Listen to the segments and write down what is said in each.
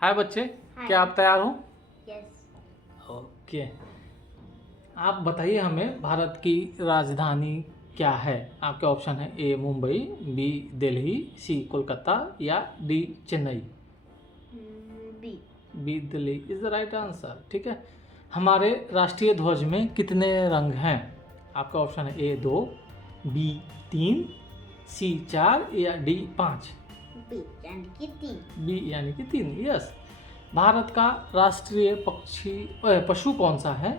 हाय बच्चे, हाय। क्या आप तैयार हो? यस। ओके। आप बताइए हमें भारत की राजधानी क्या है? आपके ऑप्शन है A Mumbai, B Delhi, C Kolkata या D Chennai. B. B Delhi is the right answer. ठीक है। हमारे राष्ट्रीय ध्वज में कितने रंग हैं? आपका ऑप्शन है ए 2, बी 3, सी 4 या डी 5। बी यानी कि 3। बी यानी कि 3। यस। भारत का राष्ट्रीय पशु कौन सा है?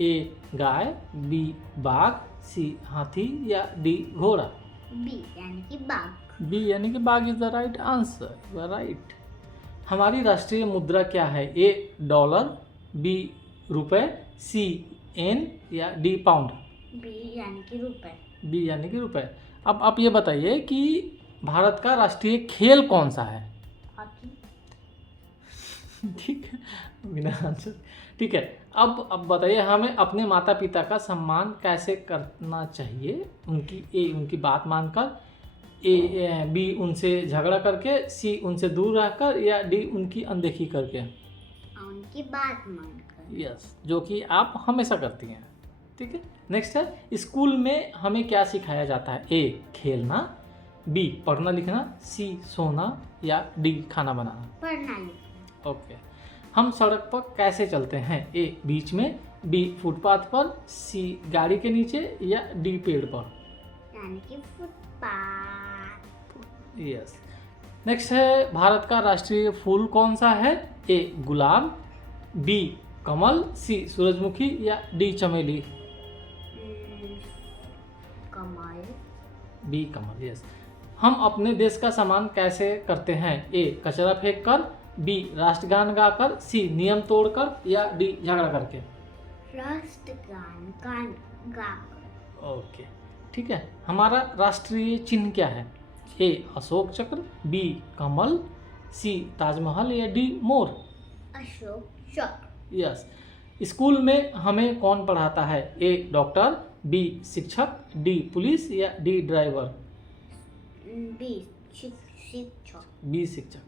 ए गाय, बी बाघ, सी हाथी या डी घोड़ा। बी यानी कि बाघ। बी यानी कि बाघ is the right answer. You are right. हमारी राष्ट्रीय मुद्रा क्या है? ए डॉलर, बी रुपए, सी एन या डी पाउंड। बी यानी कि रुपए। बी यानी कि रुपए। अब आप ये बताइए कि भारत का राष्ट्रीय खेल कौन सा है? हॉकी। ठीक है, बिना आंसर। ठीक है। अब बताइए हमें अपने माता पिता का सम्मान कैसे करना चाहिए? उनकी बात मानकर, बी उनसे झगड़ा करके, सी उनसे दूर रहकर या डी उनकी अनदेखी करके। उनकी बात मानकर। यस, जो कि आप हमेशा करती हैं। ठीक है। नेक्स्ट है, स्कूल में हमें क्या सिखाया जाता है? ए खेलना, बी पढ़ना लिखना, सी सोना या डी खाना बनाना। पढ़ना लिखना। ओके। हम सड़क पर कैसे चलते हैं? ए बीच में, बी फुटपाथ पर, सी गाड़ी के नीचे या डी पेड़ पर। यानी कि फुटपाथ। यस। नेक्स्ट है, भारत का राष्ट्रीय फूल कौन सा है? ए गुलाब, बी कमल, सी सूरजमुखी या डी चमेली। कमल। बी कमल। यस। हम अपने देश का सम्मान कैसे करते हैं? ए कचरा फेंक कर, बी राष्ट्रगान गाकर, सी नियम तोड़कर या डी झगड़ा करके। राष्ट्रगान गाकर। ओके। ठीक है। हमारा राष्ट्रीय चिन्ह क्या है? ए अशोक चक्र, बी कमल, सी ताजमहल या डी मोर। अशोक चक्र। यस। स्कूल में हमें कौन पढ़ाता है? ए डॉक्टर, बी शिक्षक, डी पुलिस या डी ड्राइवर। बी शिक्षक। बी शिक्षक।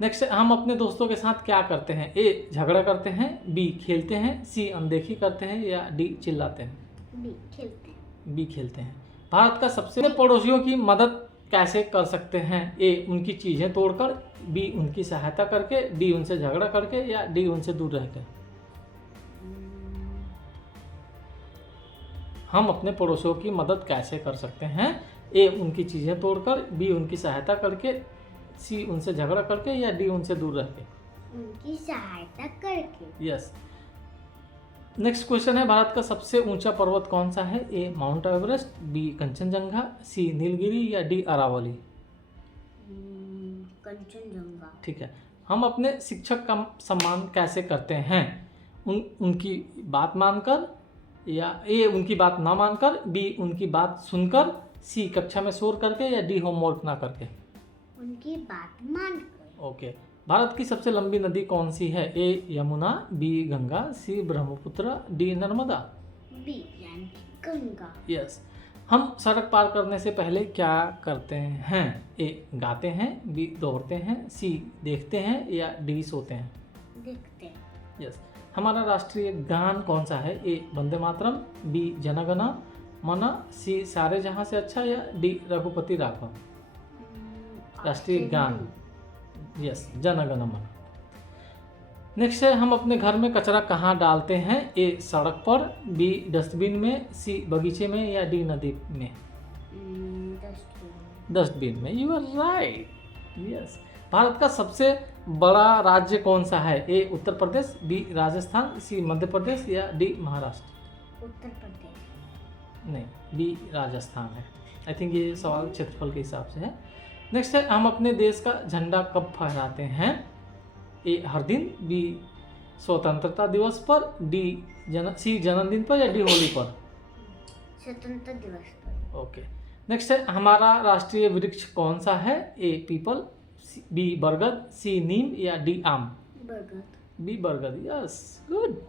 नेक्स्ट, हम अपने दोस्तों के साथ क्या करते हैं? ए झगड़ा करते हैं, बी खेलते हैं, सी अनदेखी करते हैं या डी चिल्लाते हैं। बी खेलते हैं। बी खेलते हैं। भारत का सबसे पड़ोसियों की मदद कैसे कर सकते हैं? ए उनकी चीज़ें तोड़कर, बी उनकी सहायता करके, डी उनसे झगड़ा करके या डी उनसे दूर रहकर। हम अपने पड़ोसियों की मदद कैसे कर सकते हैं? ए उनकी चीज़ें तोड़कर, बी उनकी सहायता करके, सी उनसे झगड़ा करके या डी उनसे दूर रह के। उनकी सहायता करके। यस। नेक्स्ट क्वेश्चन है, भारत का सबसे ऊंचा पर्वत कौन सा है? ए माउंट एवरेस्ट, बी कंचनजंगा, सी नीलगिरी या डी अरावली। कंचनजंगा। ठीक है। हम अपने शिक्षक का सम्मान कैसे करते हैं? उनकी बात मानकर, या ए उनकी बात ना मानकर, बी उनकी बात सुनकर, सी कक्षा में शोर करके या डी होमवर्क ना करके। उनकी बात मानकर। ओके। भारत की सबसे लंबी नदी कौन सी है? ए यमुना, बी गंगा, सी ब्रह्मपुत्र, डी नर्मदा। बी यानी कि गंगा। यस। हम सड़क पार करने से पहले क्या करते हैं? ए गाते हैं, बी दौड़ते हैं, सी देखते हैं या डी सोते हैं। देखते हैं। यस। हमारा राष्ट्रीय गान कौन सा है? ए वंदे मातरम, बी जनगण मन, सी सारे जहां से अच्छा या डी रघुपति राघव। राष्ट्रीय गान। यस, जनगण मन। नेक्स्ट है, हम अपने घर में कचरा कहाँ डालते हैं? ए सड़क पर, बी डस्टबिन में, सी बगीचे में या डी नदी में। डस्टबिन में। You are right. Yes. Bharat का सबसे बड़ा राज्य कौन सा है? ए उत्तर प्रदेश, बी राजस्थान, सी मध्य प्रदेश या डी महाराष्ट्र। उत्तर प्रदेश। नहीं, बी राजस्थान है। आई थिंक ये सवाल क्षेत्रफल के हिसाब से है। नेक्स्ट है, हम अपने देश का झंडा कब फहराते हैं? ए हर दिन, बी स्वतंत्रता दिवस पर, सी जन्मदिन पर या डी होली पर। स्वतंत्रता दिवस पर। ओके। नेक्स्ट है, हमारा राष्ट्रीय वृक्ष कौन सा है? ए पीपल, बी बरगद, सी नीम या डी आम। बरगद। बी बरगद। Yes, good.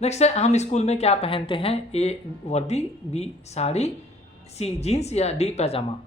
नेक्स्ट है, हम स्कूल में क्या पहनते हैं? ए वर्दी, बी साड़ी, सी जीन्स या डी पैजामा।